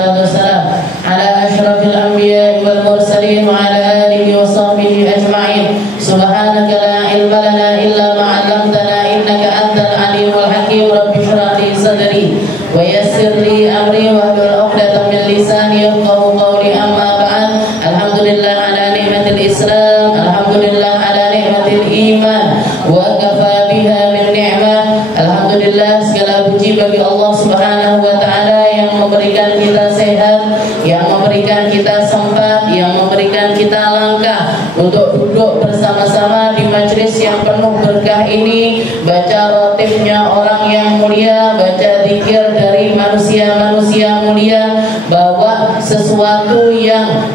wassalatu wassalam ala asyrafil anbiya'i wal mursalin wa ala alihi wa sahbihi ajma'in. Subhanaka la ilma lana illa ma 'allamtana innaka antal alimul hakim. Rabbi shrah li sadri wa yassir li amri wahlul 'uqdatam min lisani yafqahu qawli. Amma ba'd. Alhamdulillah ala ni'matil Islam, alhamdulillah ala ni'matil iman, wa kafa biha min ni'mah. Alhamdulillah, segala puji bagi Allah Subhanahu wa taala yang memberikan kita sehat, yang memberikan kita sempat, yang memberikan kita langkah untuk duduk bersama-sama di majelis yang penuh berkah ini, baca rotibnya orang yang mulia, baca zikir dari manusia-manusia mulia, bawa sesuatu yang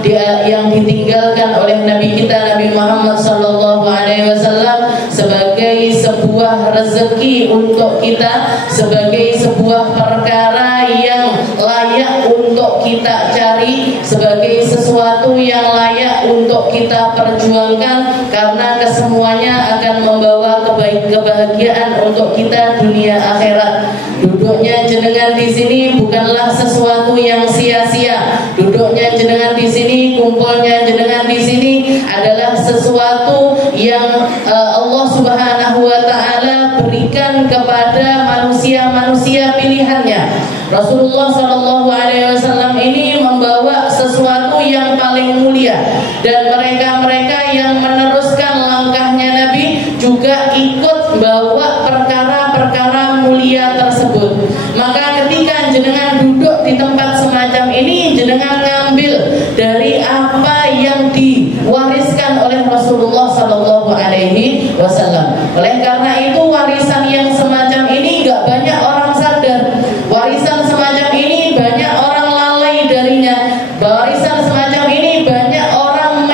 ditinggalkan oleh Nabi kita Nabi Muhammad sallallahu alaihi wasallam sebagai sebuah rezeki untuk kita, sebagai sebuah perkara yang layak untuk kita cari, sebagai sesuatu yang layak untuk kita perjuangkan, karena kesemuanya akan membawa kebahagiaan untuk kita dunia akhirat. Duduknya jenengan di sini bukanlah sesuatu yang sia-sia. Duduknya jenengan di sini, kumpulnya jenengan di sini adalah sesuatu yang Allah Subhanahu wa taala berikan kepada manusia-manusia pilihannya. Rasulullah sallallahu alaihi wasallam ini membawa sesuatu yang paling mulia, dan mereka-mereka yang meneruskan langkahnya Nabi juga ikut bawa perkara-perkara mulia tersebut. Maka ketika jenengan duduk di tempat semacam ini, jenengan ngambil dari apa yang diwariskan oleh Rasulullah sallallahu alaihi wasallam. Oleh karena itu, warisan yang semacam ini gak banyak orang sadar. Warisan semacam ini banyak orang lalai darinya. Warisan semacam ini banyak orang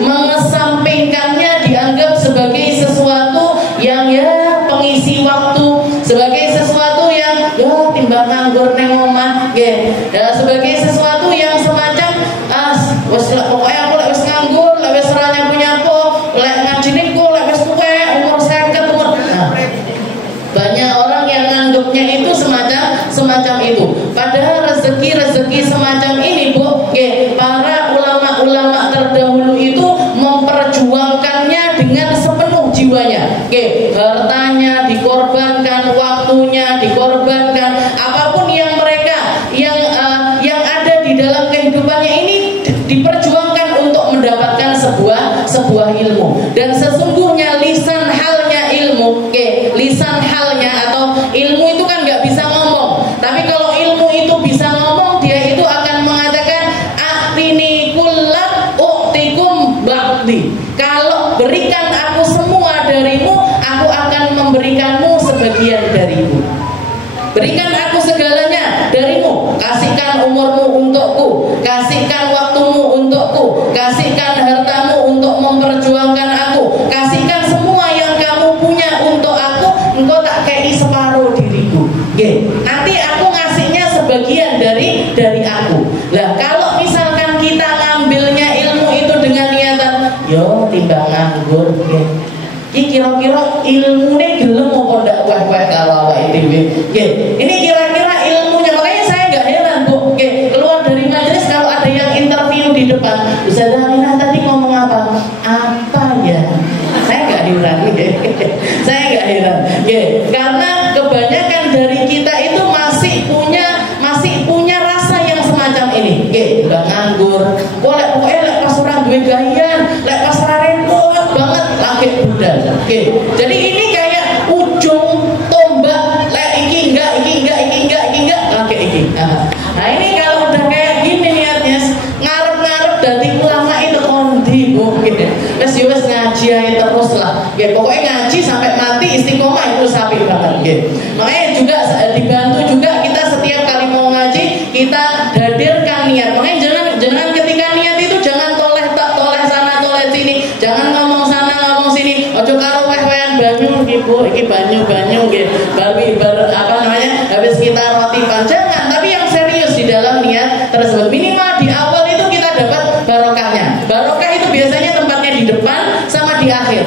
mengesampingkannya, dianggap sebagai sesuatu yang ya pengisi waktu, sebagai sesuatu yang ya timbang nganggur neng omah, ya sebagai sesuatu yang semacam pokoknya aku lek wis nganggur, lek wis ora punya apa, lek ngajine ku lek wis tuwek umur 50 umur. Banyak orang yang nganggapnya itu semacam itu. Padahal rezeki semacam ini, Bu, para ulama-ulama terdahulu itu memperjuangkannya dengan sepenuh jiwanya. Hartanya dikorbankan, waktunya dikorbankan, apapun yang mereka yang ada di dalam kehidupannya ini diperjuangkan untuk mendapatkan sebuah ilmu. Dan sesungguhnya lisan halnya ilmu, lisan halnya atau ilmu itu kan nggak bisa ngomong. Tapi kalau ilmu itu bisa ngomong, dia itu akan mengatakan atini kullat u'tikum ba'di. Kalau berikan aku semua darimu, aku akan memberikanmu sebagian darimu. Berikan aku segalanya darimu. Kasihkan umurmu untukku, kasihkan waktumu untukku, kasihkan hartamu untuk memperjuangkan aku, kasihkan semua yang kamu punya untuk aku. Engkau tak kei separuh diriku. Nanti aku ngasihnya sebagian dari aku. Lah kalau misalkan kita ngambilnya ilmu itu dengan niatan yo timbang nganggur, kira-kira ilmunya gelem apa ndak weh-weh kalau awake dhewe. Ini kira-kira ilmunya, makanya saya enggak heran, Bu. Keluar dari majelis kalau ada yang interview di depan, Ustazah Aminah tadi ngomong apa? Apa ya? Saya enggak heran. Saya enggak heran. Karena kebanyakan dari kita itu masih punya rasa yang semacam ini. Udah nganggur. Pokoknya pas ora duwe gawean, lek pas ora repot banget lagi budal. Jadi ini kayak ujung tombak, lek iki enggak lagi iki. Nah ini kalau udah kayak gini niatnya, ngarep-ngarep dadi ulama itu kondi, Bu. Wes ngaji ae terus lah. Pokoknya ngaji sampai mati istiqomah itu sapi banget. Makanya juga dibantu juga kita setiap kali mau ngaji kita hadirkan niat. Makanya jangan ketika niat itu jangan toleh sana toleh sini, jangan ngomong sana ngomong sini. Ojo karo weh-wehan banyu iki banyu habis kita roti panjangan, tapi yang serius di dalam niat tersebut. Minimal di awal itu kita dapat barokahnya. Barokah itu biasanya tempatnya di depan sama di akhir.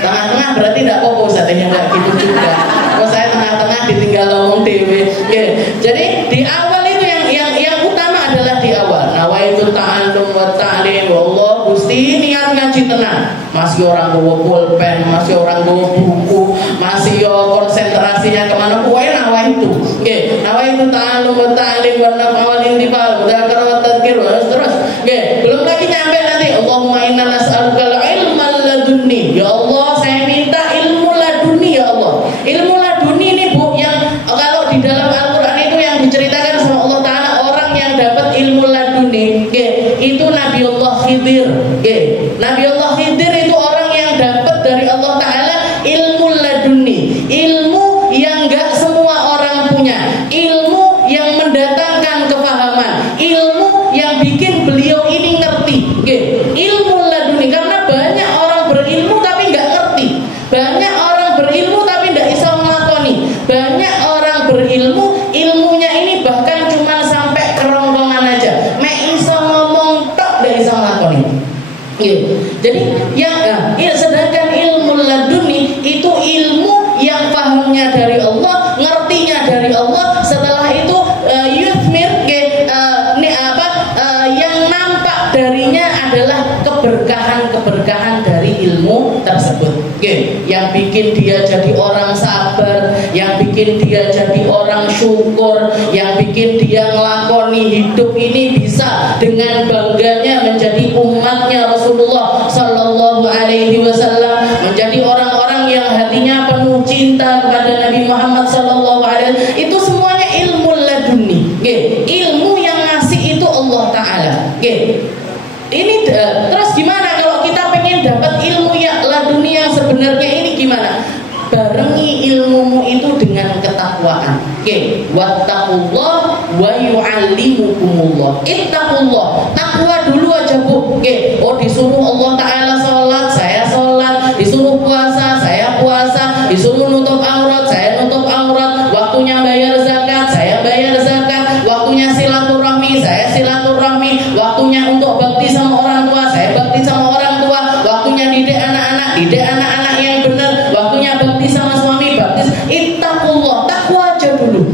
Tengah-tengah berarti tidak apa-apa, ustaznya enggak gitu juga. Kalau saya tengah-tengah ditinggal ngomong dewe. Jadi di awal itu yang nawaitu ta'allum wa ta'lim. Allah Gusti niat ngaji tenan. Masih orang bawa pulpen, masih orang bawa buku, masih yo konsentrasinya kemana? Kue nawaitu. Nggih, nawaitu ta'allum wa ta'lim wa naf'al intifal, mudzakar wa tadhkir terus. Nggih, belum lagi nyampe nanti Allahumma inna nas'aluka al-ilma ladunni. Ya Allah, saya minta ilmu laduni ya Allah. Ilmu laduni ini Bu yang kalau di dalam Al-Qur'an itu yang diceritakan sama Allah Taala orang yang dapat ilmu laduni, itu Nabiullah Khidir. Nabiullah Khidir itu orang yang dapat dari Allah Taala ilmu laduni, ilmu yang enggak semua orang punya, ilmu yang mendatangkan kefahaman, ilmu yang bikin beliau ini ngerti. Ilmu laduni, karena banyak orang berilmu tapi enggak ngerti. Banyak orang berilmu tapi enggak bisa melakoni. Banyak orang berilmu, ilmunya ini bahkan cuma sampai kerongkongan aja. Mek iso ngomong tok enggak bisa melakoni. Jadi sedangkan ilmu laduni itu ilmu yang pahamnya dari Allah, ngertinya dari Allah. Setelah itu yuthmir yang nampak darinya adalah keberkahan dari ilmu tersebut. Yang bikin dia jadi orang sabar, yang bikin dia jadi orang syukur, yang bikin dia ngelakoni hidup ini bisa dengan bangganya menjadi umatnya Rasulullah Sallallahu Alaihi Wasallam, menjadi orang-orang yang hatinya penuh cinta kepada Nabi Muhammad Sallallahu Alaihi Wasallam. Itu semuanya ilmu laduni. Ilmu yang ngasih itu Allah Taala. Ini terus gimana kalau kita pengen dapat ilmu yang laduni yang sebenarnya ini gimana? Barengi ilmumu itu dengan ketakwaan. Wattaqullah wa yu'allimukumullah. Ittaqullah. Takwa dulu aja Bu. Oh disuruh Allah Taala salat, saya salat, disuruh puasa, saya puasa, disuruh nutup aurat, saya nutup aurat, waktunya bayar zakat, saya bayar zakat, waktunya silaturahmi, saya silaturahmi, waktunya untuk bakti sama orang tua, saya bakti sama orang tua, waktunya didik anak-anak yang benar, waktunya bakti sama suami, bakti. Ittaqullah, takwa aja dulu.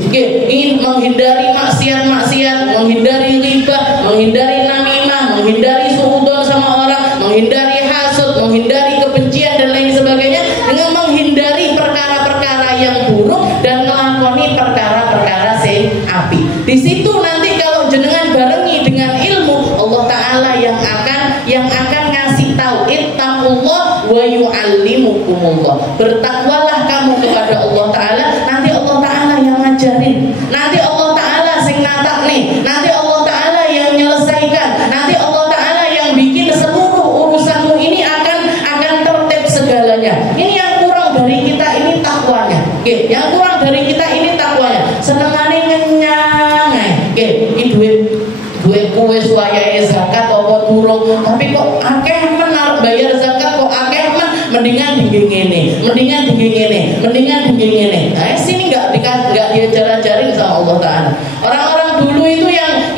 Ingin menghindari maksiat-maksiat, menghindari ghibah, menghindari namimah, menghindari suudzon sama orang, menghindari hasud, menghindari kebencian dan lain sebagainya, dengan menghindari perkara-perkara yang buruk dan melakoni perkara-perkara sing api. Di situ nanti kalau jenengan barengi dengan ilmu, Allah Taala yang akan ngasih tahu. Ittaqullah wa yu'allimukumullah. Bertakwalah kamu kepada Allah Taala, nanti Allah Taala yang ngajarin. Nanti Allah Taala sing natak nih. Nanti Allah Taala yang menyelesaikan. Nanti Allah Taala yang bikin seluruh urusanmu ini akan tertib segalanya. Ini yang kurang dari kita ini takwanya. Yang kurang dari kita ini takwanya. Senengane ngenyang. Ini duit kuwe suwayae zakat apa durung, tapi kok akeh menar bayar zakat kok akeh mendingan tinggi ngene, mendingan tinggi ngene. Nah, sini enggak diajar-ajarin sama Allah Taala. Orang-orang dulu itu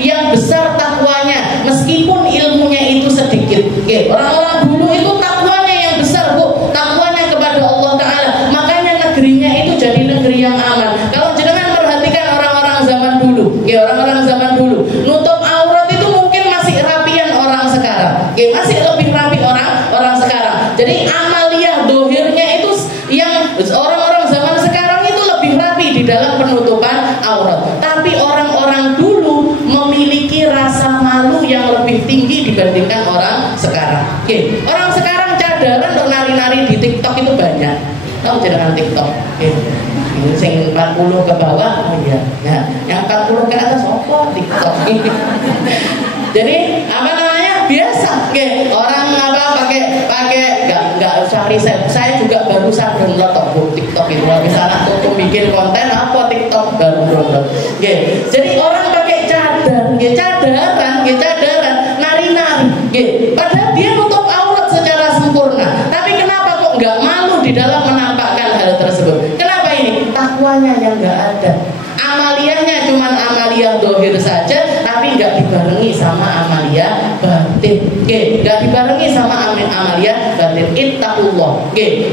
yang besar takwanya meskipun ilmunya itu sedikit. Orang-orang dulu itu takwanya yang besar, Bu. Takwanya kepada Allah Taala. Makanya negerinya itu jadi negeri yang aman. Kalau jenengan perhatikan orang-orang zaman dulu, orang-orang zaman dulu nutup aurat itu mungkin masih rapian orang sekarang. Masih lebih rapi orang sekarang. Jadi amaliyah dohirnya itu yang orang-orang zaman sekarang itu lebih rapi di dalam penutupan aurat. Tapi orang-orang dulu memiliki rasa malu yang lebih tinggi dibandingkan orang sekarang. Orang sekarang cadaran untuk nari-nari di TikTok itu banyak. Tahu jangan TikTok. Sing 40 ke bawah, oh iya. Nah, yang 40 ke atas apa TikTok. Jadi apa namanya biasa, orang pakai nggak usah riset. Saya juga baru sadar download TikTok itu. Habis anak tutup bikin konten apa TikTok baru download. Jadi orang pakai cadaran, nari-nari. Padahal dia nutup aurat secara sempurna. Tapi kenapa kok nggak malu di dalam menampakkan hal tersebut? Kenapa ini? Takwanya yang nggak ada. Amaliyahnya cuma amaliyah dohir saja, tapi nggak dibarengi sama amaliyah batin. Nggak dibarengi sama amaliyah batin. Ittaqullah.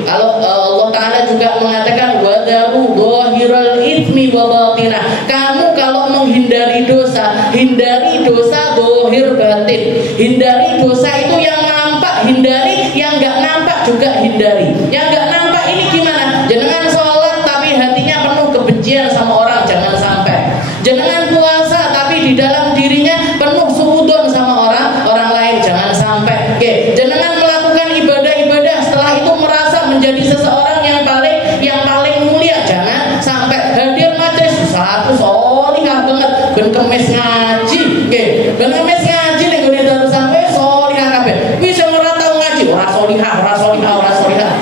Kalau Allah Taala juga mengatakan wadaru dohiral itsmi wa batinah. Kamu kalau menghindari dosa, hindari dosa zahir batin. Hindari dosa itu yang nampak, hindari yang nggak nampak juga hindari. Yang nggak nampak ini gimana? Jenengan sholat tapi hatinya penuh kebencian sama orang, jangan sampai. Jenengan puasa tapi di dalam dirinya penuh suudon sama orang lain, jangan sampai. Oke, jenengan melakukan ibadah-ibadah setelah itu merasa menjadi seseorang yang paling mulia, jangan sampai. Hadir majelis satu solihah banget, ben kemis ngaji, oke, ben kemis ngaji nih gue harus sampai solihah kabeh. Bisa ora tau ngaji, ora solihah.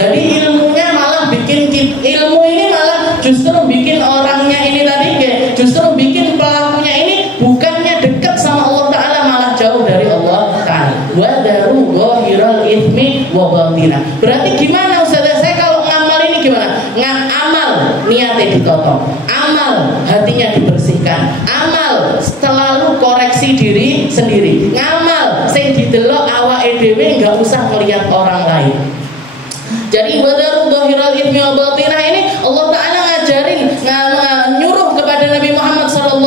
Jadi ilmunya malah bikin ilmu ini malah justru bikin orangnya ini tadi, justru bikin pelakunya ini bukannya dekat sama Allah Ta'ala, malah jauh dari Allah Ta'ala. Wa daru zahiral itsmi wa batinah. Berarti gimana Ustazah, saya kalau ngamal ini gimana? Amal niatnya ditotong, amal hatinya dibersihkan, amal selalu koreksi diri sendiri, ngamal sing didelok awake dhewe enggak usah melihat orang lain. Jadi wadaru zahiral itsmi wa batinah ini Allah Ta'ala ngajarin, nyuruh kepada Nabi Muhammad SAW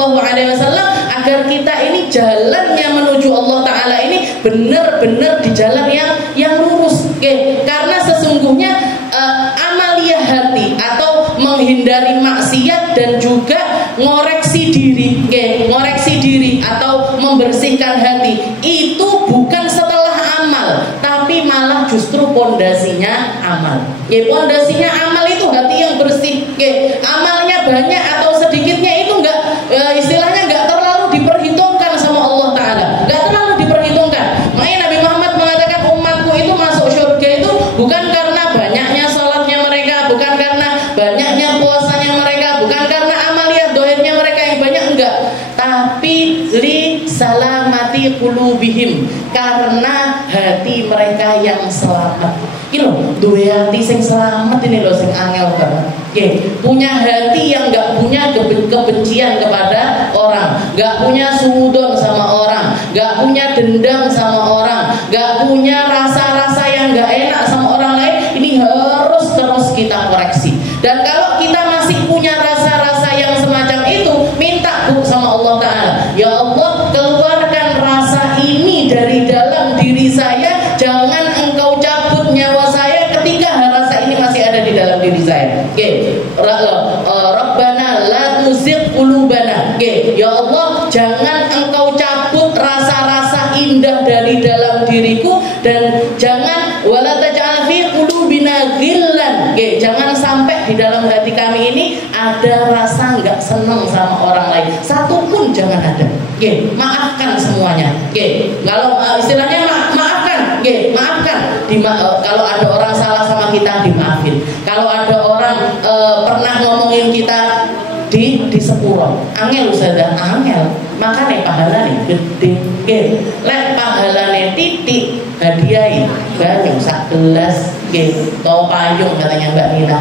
agar kita ini jalannya menuju Allah Ta'ala ini benar-benar di jalan yang lurus. Karena sesungguhnya amaliyah hati atau menghindari maksiat dan juga ngoreksi diri atau membersihkan hati itu bukan setelah amal, tapi malah justru pondasinya amal. Pondasinya amal itu hati yang bersih. Amalnya banyak atau sedikitnya itu istilahnya enggak terlalu diperhitungkan sama Allah Ta'ala, enggak terlalu diperhitungkan. Makanya Nabi Muhammad mengatakan umatku itu masuk surga itu bukan karena banyaknya salatnya mereka, bukan karena banyaknya puasanya mereka, bukan karena amaliyah dohirnya mereka yang banyak, enggak, tapi li salamati qulubihim, karena hati mereka yang selamat. Iki lho, duwe hati sing selamat ini lho sing angel banget. Punya hati yang enggak punya kebencian kepada orang, enggak punya suudon sama orang, enggak punya dendam sama orang, enggak punya rasa-rasa yang enggak enak sama orang lain. Ini harus terus kita koreksi. Dan kalau kita masih punya rasa-rasa yang semacam itu, minta sama Allah Ta'ala, ya Allah, keluarkan rasa ini dari dalam diri saya, jangan engkau cabut nyawa saya ketika rasa ini masih ada di dalam diri saya. Rabbana la tuzigh qulubana. Ya Allah, jangan engkau cabut rasa-rasa indah dari dalam diriku, dan jangan wala taj'al fi qulubina ghillan. Jangan sampai di dalam hati kami ini ada rasa enggak senang sama orang lain, satu pun jangan ada. Maafkan semuanya. Kalau istilahnya maafkan. Kalau ada orang salah sama kita, dimaafin. Kalau ada orang pernah ngomongin kita di sepuro, angel Ustazah, angel, makanya pahalane gede. Lek pahalane titik, hadiahi banyu sak gelas, tau payung katanya Mbak Nina.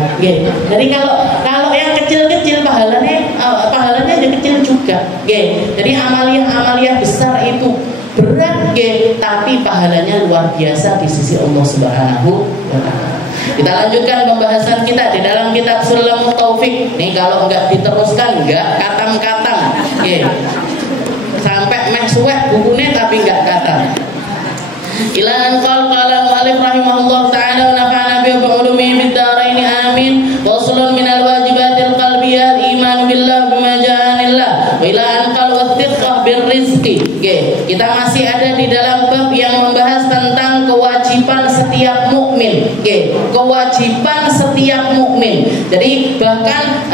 Jadi kalau yang kecil-kecil pahalanya aja kecil juga. Jadi amaliyah besar itu berat, tapi pahalanya luar biasa di sisi Allah Subhanahu wa Ta'ala. Kita lanjutkan pembahasan kita di dalam kitab Sulamut Taufik. Nih kalau enggak diteruskan enggak katam-katam. Sampai meh suwek bukunya tapi enggak katam. Ila an qala mu'allif rahimahullah ta'ala wa nafa'ana bi ulumi bid darain amin. Waslun min al wajibatil qalbiyyah iman billah bima ja'anillah. Wa ila an qala wathiqah bir rizqi. Kita masih ada di dalam bab yang membahas tentang kewajiban setiap mukmin. Kewajiban setiap mukmin. Jadi bahkan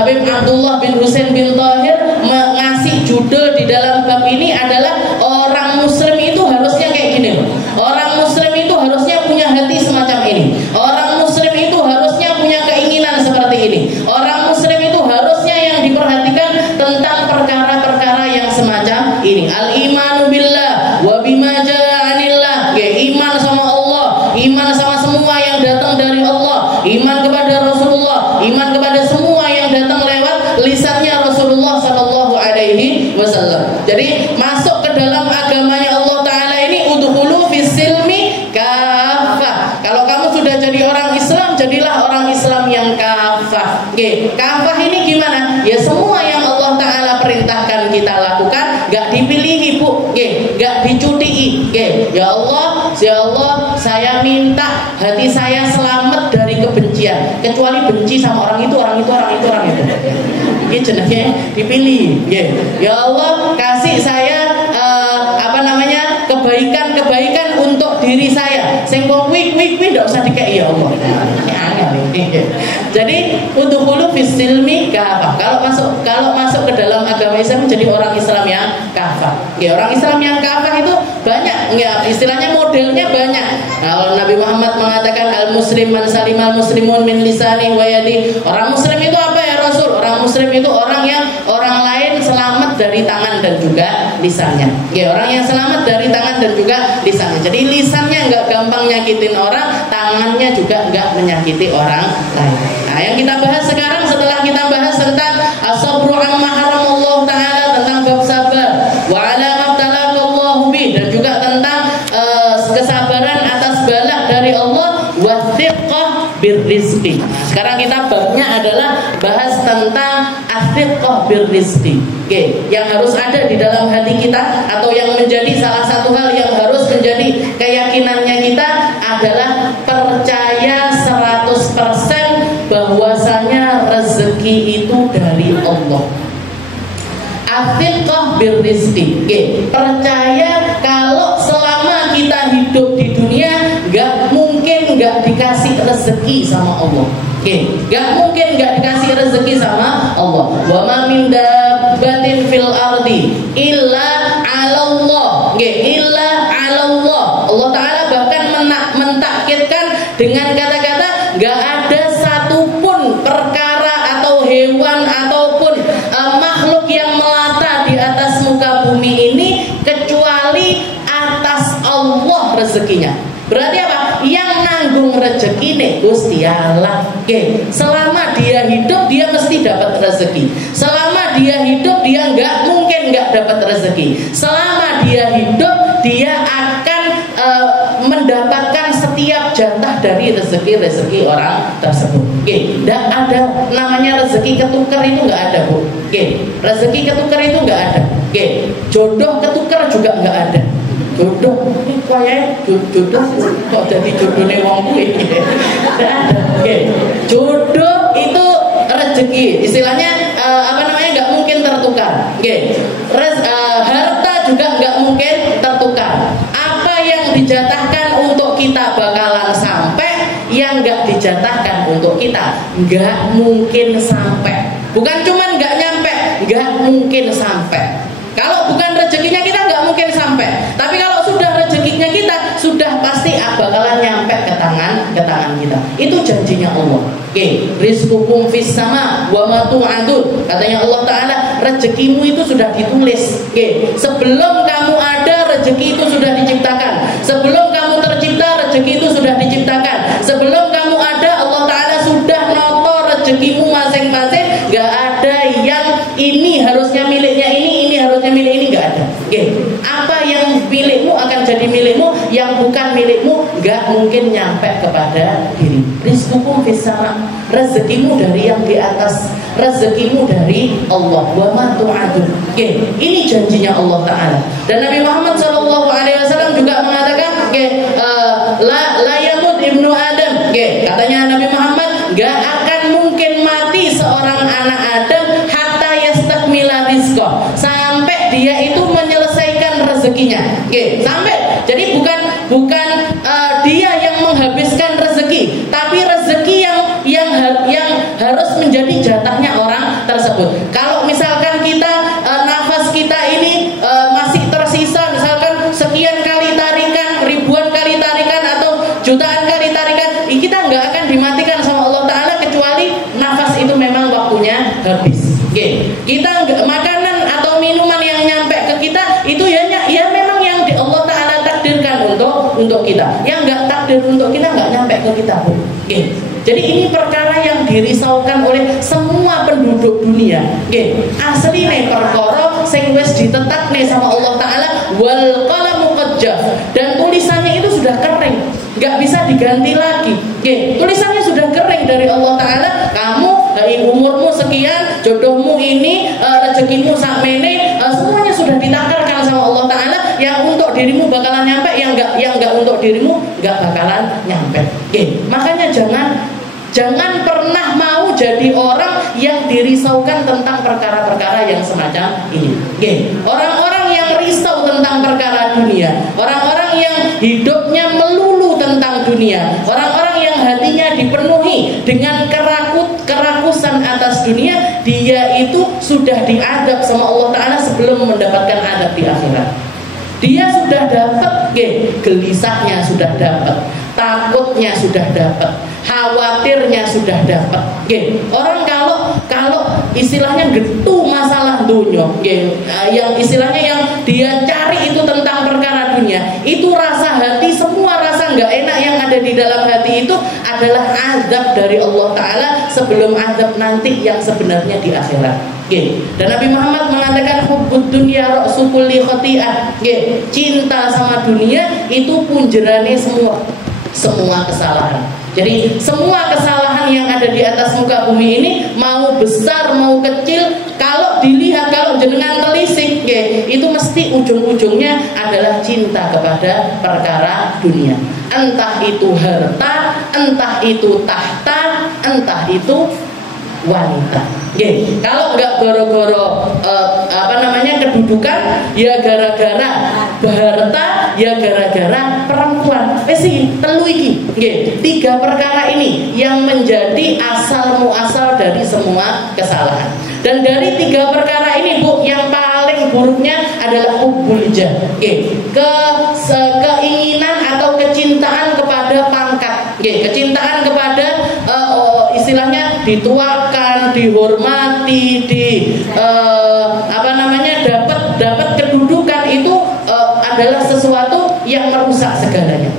Habib Abdullah bin Husain bin Thahir mengasih judul di dalam bab ini adalah orang muslim itu harusnya kayak gini. Orang muslim itu harusnya punya hati semacam ini. Orang muslim itu harusnya punya keinginan seperti ini. Orang muslim itu harusnya yang diperhatikan tentang perkara-perkara yang semacam ini. Al-imanu billah wa bima ja'anillah. Iman sama Allah, iman sama semua yang datang dari Allah, iman kepada Rasulullah, iman kepada semua yang datang lewat lisannya Rasulullah sallallahu alaihi wasallam. Jadi masuk ke dalam agamanya Allah Ta'ala ini udkhulu fis silmi kafah. Kalau kamu sudah jadi orang Islam, jadilah orang Islam yang kafah. Kafah ini gimana? Ya semua yang Allah Ta'ala perintahkan kita lakukan nggak dipilihi Bu, nggak dicutii. Ya Allah, saya minta hati saya selamat dari kebencian, kecuali benci sama orang itu. Ini jenenge dipilih. Ya Allah, kasih saya kebaikan untuk diri saya. Sing kuwi ndak usah dikei ya Allah. Jadi udkhulu fis silmi kafah. Kalau masuk ke dalam agama Islam menjadi orang Islam yang kafah. Orang Islam yang kafah itu banyak, istilahnya modelnya banyak. Kalau Nabi Muhammad mengatakan al-muslim man salimal muslimun min lisani wa yadi. Orang muslim itu apa ya Rasul? Orang muslim itu orang yang orang lain selamat dari tangan dan juga lisannya. Orang yang selamat dari tangan dan juga lisannya. Jadi lisannya nggak gampang nyakitin orang, tangannya juga nggak menyakiti orang lain. Nah, yang kita bahas sekarang setelah kita bahas tentang as-sabru amma haramallahu taala, tentang bab sabar, wa ala mabtalaqallahu bi, dan juga tentang kesabaran atas bala dari Allah, wa thiqah birrizqi. Sekarang kita babnya adalah bahas tentang as-thiqah birrizqi. Yang harus ada di dalam hati kita, atau yang menjadi salah satu hal yang harus menjadi keyakinannya kita adalah percaya 100% bahwasanya rezeki itu dari Allah. Athiqah birrizqi. Percaya kalau selama kita hidup di dunia gak mungkin gak dikasih rezeki sama Allah. Gak mungkin gak dikasih rezeki sama Allah. Wa ma min dabbatin fil ardi illa 'ala Allah. Illa 'ala Allah. Allah Ta'ala bahkan mentakkidkan dengan kata-kata gak ada satupun perkara atau hewan ataupun makhluk yang melata di atas muka bumi ini kecuali atas Allah rezekinya. Berarti apa? Yang nanggung rezeki nih Gusti Allah. Selama dia hidup dia mesti dapat rezeki. Selama dia hidup dia nggak mungkin nggak dapat rezeki. Selama dia hidup dia akan mendapatkan setiap jatah dari rezeki orang tersebut. Nggak ada namanya rezeki ketukar, itu nggak ada Bu. Rezeki ketukar itu nggak ada. Jodoh ketukar juga nggak ada. Jodoh ini kayak jodoh kok jadi jodohnya wong kuwi. Nggak ada. Jodoh itu rezeki, istilahnya nggak mungkin tertukar. Harta juga nggak mungkin tertukar. Apa yang dijatahkan untuk kita bakalan sampai, yang nggak dijatahkan untuk kita nggak mungkin sampai. Bukan cuman nggak nyampe, nggak mungkin sampai. Kalau bukan rezekinya kita nggak mungkin sampai. Tapi kalau sudah rezekinya kita, sudah pasti bakalan nyampe ke tangan kita. Itu janjinya Allah. Rizqukum fis sama wa ma tu'adun. Katanya Allah Ta'ala, rezekimu itu sudah ditulis. Sebelum kamu ada, rezeki itu sudah diciptakan. Sebelum kamu tercipta, rezeki itu sudah diciptakan. Sebelum kamu ada, Allah Ta'ala sudah noto rezekimu masing-masing. Gak ada yang ini harusnya miliknya ini harusnya milik ini, gak ada. Apa yang milikmu akan jadi milikmu, yang bukan milikmu gak mungkin nyampe kepada diri. Rizqukum fis sama, rezekimu dari yang di atas, rezekimu dari Allah. Wa ma tu'adun. Ini janjinya Allah Ta'ala. Dan Nabi Muhammad SAW juga mengatakan, la yamut ibnu Adam. Katanya Nabi Muhammad, gak akan mungkin mati seorang anak Adam hatta yastakmila rizqah, sampai dia itu menyelesaikan rezekinya. Sampai, jadi bukan dia yang menghabiskan rezeki, tapi rezeki yang harus menjadi jatahnya orang tersebut. Kalau misalkan kita nafas kita ini masih tersisa, misalkan sekian kali tarikan, ribuan kali tarikan, atau jutaan kali tarikan, kita nggak akan dimatikan sama Allah Ta'ala kecuali nafas itu memang waktunya habis. Kita makanan atau minuman yang nyampe ke kita itu ya memang yang Allah Ta'ala takdirkan untuk kita. Yang nggak takdir untuk kita nggak nyampe ke kita, Bu. Jadi ini perkara yang dirisaukan oleh semua penduduk dunia. Asli nih perkara sing wis ditetapne sama Allah Ta'ala, wal qalamu qad jaf, dan tulisannya itu sudah kering, nggak bisa diganti lagi. Tulisannya sudah kering dari Allah Ta'ala. Kamu dari umurmu sekian, jodohmu ini, rezekimu sakmene, semuanya sudah ditakarkan sama Allah Ta'ala. Yang untuk dirimu bakalan nyampe, yang enggak untuk dirimu enggak bakalan nyampe. Makanya jangan pernah mau jadi orang yang dirisaukan tentang perkara-perkara yang semacam ini. Orang-orang yang risau tentang perkara dunia, orang-orang yang hidupnya melulu tentang dunia, orang-orang yang hatinya dipenuhi dengan kerakusan atas dunia, dia itu sudah diadab sama Allah Ta'ala sebelum mendapatkan adab di akhirat. Dia sudah dapat, gelisahnya sudah dapat, takutnya sudah dapat, khawatirnya sudah dapat. Orang kalau istilahnya getu masalah dunia, yang istilahnya yang dia cari itu tentang perkara dunia, itu rasa hati, semua rasa nggak enak yang ada di dalam hati itu adalah azab dari Allah Ta'ala sebelum azab nanti yang sebenarnya di akhirat. Dan Nabi Muhammad mengatakan hubbud dunya ra'su kulli khati'ah. Cinta sama dunia itu punjerane semua kesalahan. Jadi semua kesalahan yang ada di atas muka bumi ini, mau besar mau kecil, kalau dilihat, kalau jenengan telisik, itu mesti ujung-ujungnya adalah cinta kepada perkara dunia. Entah itu harta, entah itu tahta, entah itu wanita. Kalau enggak goro-goro kedudukan, ya gara-gara harta, ya gara-gara perempuan. Telu iki. 3 perkara ini yang menjadi asal muasal dari semua kesalahan. Dan dari 3 perkara ini, Bu, yang paling buruknya adalah hubbul jah. Keinginan atau kecintaan kepada pangkat. Kecintaan kepada istilahnya dituakan, dihormati, dapat kedudukan, itu adalah sesuatu yang merusak segalanya.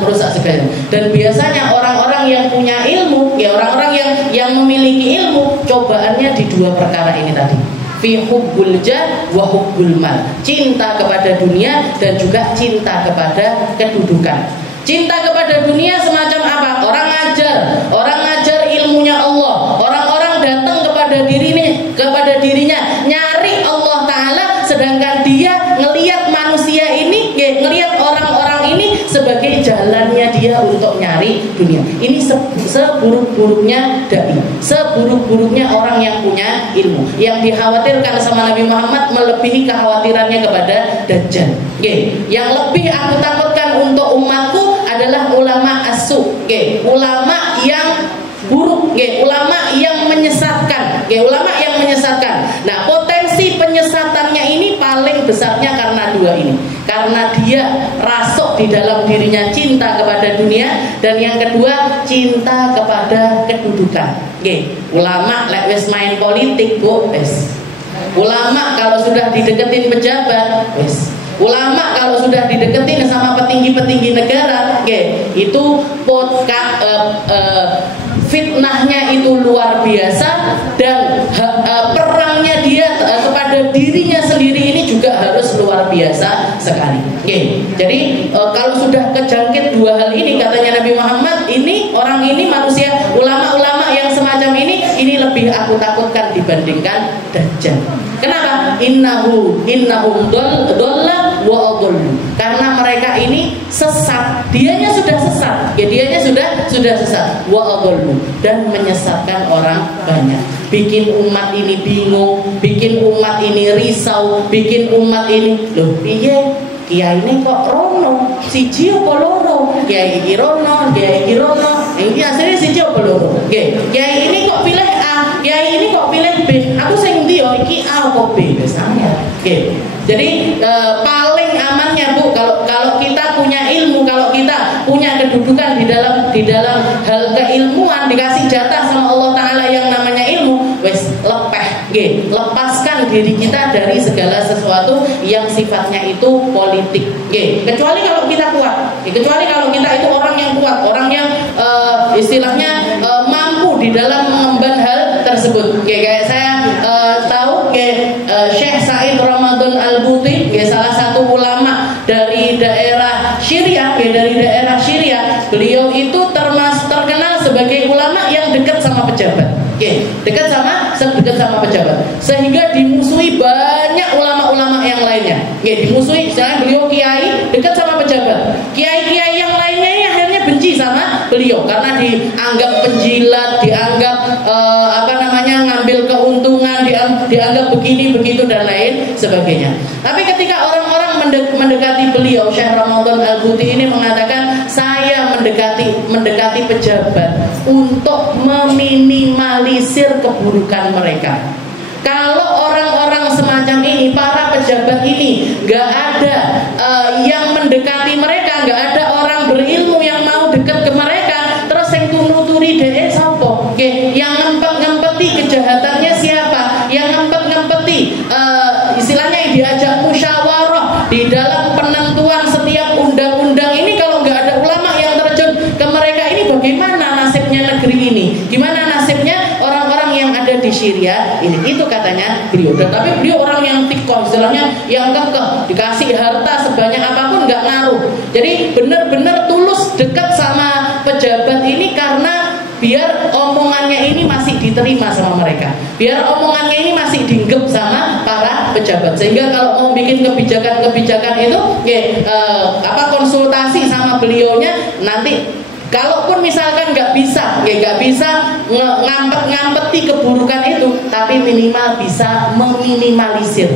Merusak segalanya. Dan biasanya orang-orang yang punya ilmu, orang-orang yang memiliki ilmu, cobaannya di 2 perkara ini tadi. Fi hubbul jah wa hubbul mal. Cinta kepada dunia dan juga cinta kepada kedudukan. Cinta kepada dunia semacam apa? Orang ngajar ilmunya Allah. Orang-orang datang kepada dirinya nyari Allah Ta'ala, sedangkan dia ngelihat manusia ini, ngelihat orang-orang ini sebagai jalannya dia untuk nyari dunia. Ini seburuk-buruknya dai, seburuk-buruknya orang yang punya ilmu. Yang dikhawatirkan sama Nabi Muhammad melebihi kekhawatirannya kepada Dajjal. Yang lebih aku takutkan untuk umatku adalah ulama as-su, ulama yang buruk, ulama yang menyesatkan, ulama yang menyesatkan. Nah, potensi penyesatannya ini paling besarnya karena 2 ini. Karena dia rasuk di dalam dirinya cinta kepada dunia, dan yang kedua cinta kepada kedudukan. Ulama lek wis main politik, Bu, wis. Ulama kalau sudah dideketin pejabat, wis. Ulama kalau sudah dideketin sama petinggi-petinggi negara, itu fitnahnya itu luar biasa, dan perangnya dia kepada dirinya sendiri ini juga harus luar biasa sekali. Jadi kalau sudah kejangkit 2 hal ini, katanya Nabi Muhammad, ini orang ini manusia, ulama-ulama yang semacam ini lebih aku takutkan dibandingkan Dajjal. Kenapa? Innahum dhalla wa adallu. Karena mereka ini sesat, dianya sudah sesat, dianya sudah sesat, wa adallu, dan menyesatkan orang banyak. Bikin umat ini bingung, bikin umat ini risau, bikin umat ini, loh piye? Kiai ini kok rono, siji apa loro? Kiai iki rono, kiai iki rono. Ini asline siji apa loro? Kiai ini kok pilih A, kiai ini kok pilih B. Aku sing ndi yo iki A apa B misalnya. Jadi paling amannya, Bu, kalau kita punya ilmu, kalau kita punya kedudukan di dalam hal keilmuan, dikasih jatah sama Allah Ta'ala yang namanya ilmu, wes lepaskan diri kita dari segala sesuatu yang sifatnya itu politik. Kecuali kalau kita kuat, kecuali kalau kita itu orang yang kuat, orang yang istilahnya mampu di dalam mengemban hal tersebut. Kayak saya tahu Syekh Said Ramadan Al-Buti, salah satu ulama dari daerah Syria, beliau itu terkenal sebagai ulama yang dekat sama pejabat. Dekat sama pejabat, sehingga dimusuhi dimusuhi. Misalnya beliau kiai dekat sama pejabat, kiai-kiai yang lainnya ini akhirnya benci sama beliau karena dianggap penjilat, dianggap ngambil keuntungan, dianggap begini begitu dan lain sebagainya. Tapi ketika orang-orang mendekati beliau, Syekh Ramadan Al-Buti ini mengatakan, saya mendekati pejabat untuk meminimalisir keburukan mereka. Kalau orang-orang semacam ini, para pejabat ini, nggak ada yang mendekati mereka, nggak ada orang berilmu yang mau dekat ke mereka, terus yang nuturi dhewe sapa? Yang ngempet-ngempeti kejahatannya siapa? Yang ngempet-ngempeti istilahnya yang diajak musyawarah di dalam penentuan setiap undang-undang ini, kalau nggak ada ulama yang terjun ke mereka ini, bagaimana nasibnya negeri ini? Gimana nasibnya orang-orang yang ada di Syria ini? Itu katanya beliau. Dan tapi beliau orang yang tikoh, istilahnya yang kekeh, dikasih harta sebanyak apapun nggak ngaruh. Jadi benar-benar tulus dekat sama pejabat ini karena biar omongannya ini masih diterima sama mereka, biar omongannya ini masih dianggap sama para pejabat, sehingga kalau mau bikin kebijakan-kebijakan itu konsultasi sama beliaunya. Nanti kalaupun misalkan nggak bisa ngampeti keburukan itu, tapi minimal bisa meminimalisir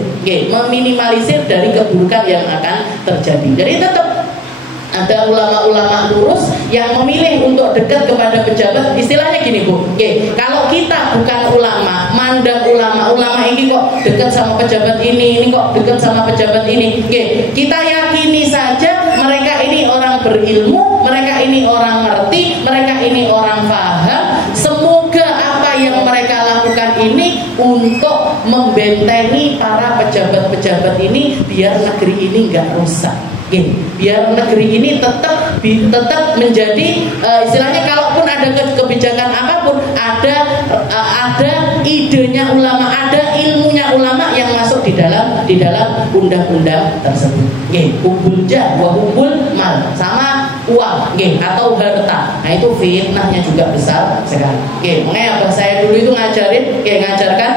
dari keburukan yang akan terjadi. Jadi tetap ada ulama-ulama lurus yang memilih untuk dekat kepada pejabat. Istilahnya gini Bu, kalau kita bukan ulama, mandang ulama ini kok dekat sama pejabat ini kok dekat sama pejabat ini, kita yakini saja mereka ini orang berilmu, mereka ini orang ngerti, mereka ini orang paham. Semoga apa yang mereka lakukan ini untuk membentengi para pejabat-pejabat ini, biar negeri ini nggak rusak. Biar negeri ini tetap menjadi istilahnya, kalaupun ada kebijakan apapun, ada idenya ulama, ada ilmunya ulama yang masuk di dalam undang-undang tersebut. Hubul jah wa hubul mal, sama uang atau harta. Nah itu fitnahnya juga besar sekali. Makanya abah saya dulu itu ngajarkan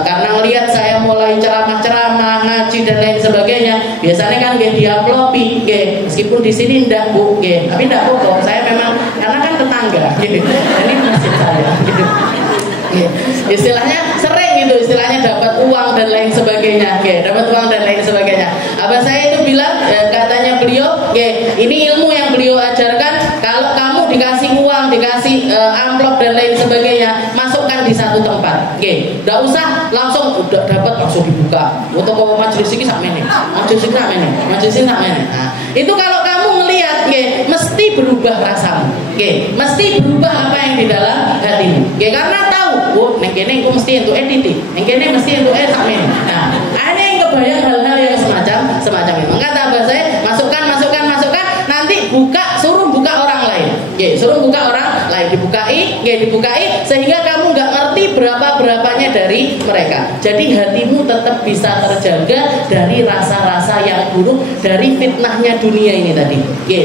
karena ngelihat saya mulai ceramah ngaji dan lain sebagainya, biasanya kan diamplopi, meskipun di sini ndak Bu, tapi ndak apa-apa, saya memang karena kan tetangga, ini masjid saya, istilahnya sering istilahnya dapat uang dan lain sebagainya, Abah saya itu bilang, katanya beliau, ini ilmu yang beliau ajarkan, kalau kamu dikasih uang, dikasih amplop dan lain sebagainya, masukkan di satu tempat, nggak usah langsung udah dapat langsung dibuka. Untuk majelis ini sakmene, majelis ini sakmene. Nah, itu kalau kamu ngelihat, mesti berubah rasamu, mesti berubah apa yang di dalam hatimu, karena tahu, neng kene aku mesti untuk edit, neng kene mesti untuk sakmene. Nah, ada yang kebayang hal-hal yang semacam itu. Kata abah saya, masukkan, nanti suruh buka orang lain, dibukai, sehingga kamu nggak ngerti berapanya dari mereka. Jadi hatimu tetap bisa terjaga dari rasa-rasa yang buruk, dari fitnahnya dunia ini tadi,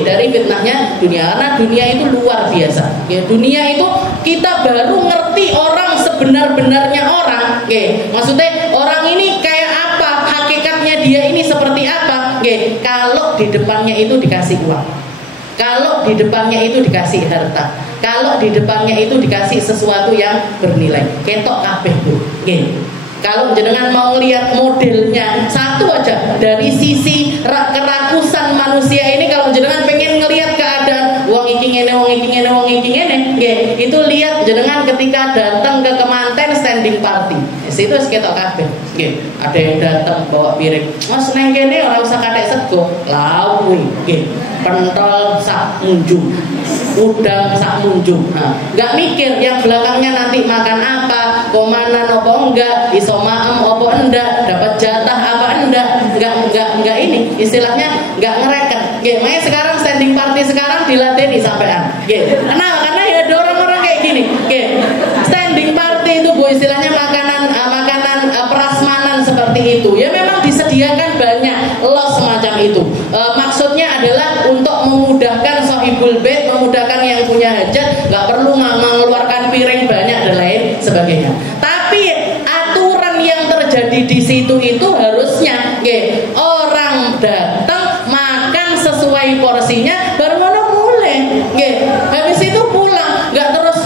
dari fitnahnya dunia, karena dunia itu luar biasa. Dunia itu kita baru ngerti orang sebenar-benarnya orang, maksudnya orang ini kayak apa, hakikatnya dia ini seperti apa, kalau di depannya itu dikasih uang, kalau di depannya itu dikasih harta, kalau di depannya itu dikasih sesuatu yang bernilai, ketok kabeh Bu. Kalau jenengan mau lihat modelnya satu aja dari sisi kerakusan manusia ini, kalau jenengan pengen ngelihat keadaan wong iki ngene, itu lihat jenengan ketika datang ke kemanten standing party. Itu ketok kabeh. Ada yang datang bawa piring, Mas neng kene ora usah kathek sego, lawu pentol sak munjung, udang sak munjung. Nah, nggak mikir yang belakangnya nanti makan apa, komanan apa enggak, iso maem apa enggak, dapat jatah apa enggak ini istilahnya nggak ngereken. Makanya sekarang standing party sekarang dilatih sampean. Karena ya ada orang-orang kayak gini. Standing party itu Bu, istilahnya makanan prasmanan seperti itu. Ya memang disediakan banyak los semacam itu. Maksudnya adalah untuk memudahkan sohibul bait, memudahkan yang punya hajat, nggak perlu mengeluarkan piring banyak dan lain sebagainya. Tapi aturan yang terjadi di situ itu harusnya orang orang datang makan sesuai porsinya baru ngono mulai. Habis itu pulang, nggak terus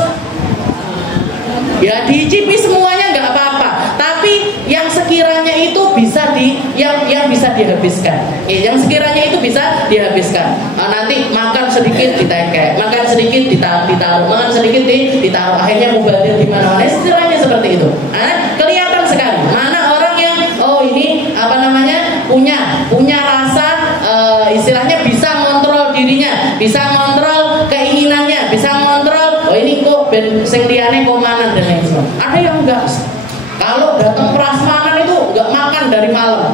ya dicipi semuanya nggak apa-apa. Tapi yang sekiranya itu bisa yang bisa dihabiskan. Yang sekiranya itu bisa dihabiskan. Nanti makan sedikit ditekek, makan sedikit ditaruh, makan sedikit ditaruh. Akhirnya mubazir di mana-mana. Istilahnya seperti itu. Kelihatan sekali mana orang yang ini punya rasa istilahnya bisa ngontrol dirinya, bisa ngontrol keinginannya, bisa ngontrol ini kok ben sing liyane komanan dan lain sebagainya. Ada yang enggak. Kalau datang prasmanan itu enggak makan dari malam.